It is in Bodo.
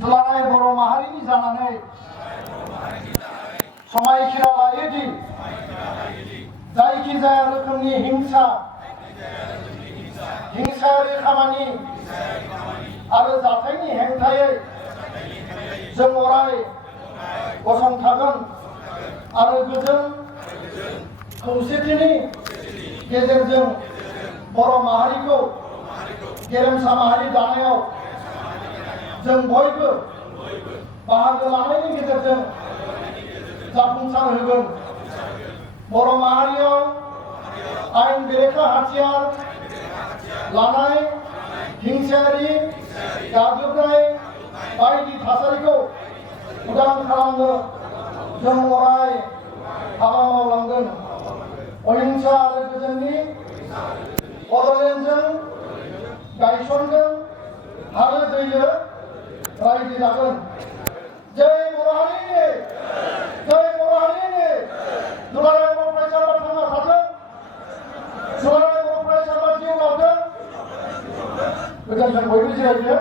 दुलाराय बर' माहारिनि जानानै समायखिरा लायोदि जायखिजाया रोखोमनि हिंसायारि खामानि आरो जाथायनि हेंथायै जों अराय गसंथागोन आरो गोजोन खौसेथिनि गेजेरजों बर' माहारिखौ गेरेमसा माहारि दानायाव जों बयबो बाहागो लानायनि गेजेरजों जाफुंसार होगोन। बर' माहारियाव आयेन बेरेखा हाथियार लानाय हिंसायारि गाग्लोबनाय बायदि थासारिखौ उदां खालामनो जों अराय हाबा मावलांगोन। अहिंसा आरो गोजोननि बड'लेण्डजों गायसनगोन आरो दैलो रायजो जागोन। जय बर' हारिनि दुलाराय बर' फरायसाफ्रा थांना थाथों, दुलाराय बर' फरायसाफ्रा जिउ लाथों। गोजोन्थों, बयबो जिरायदो।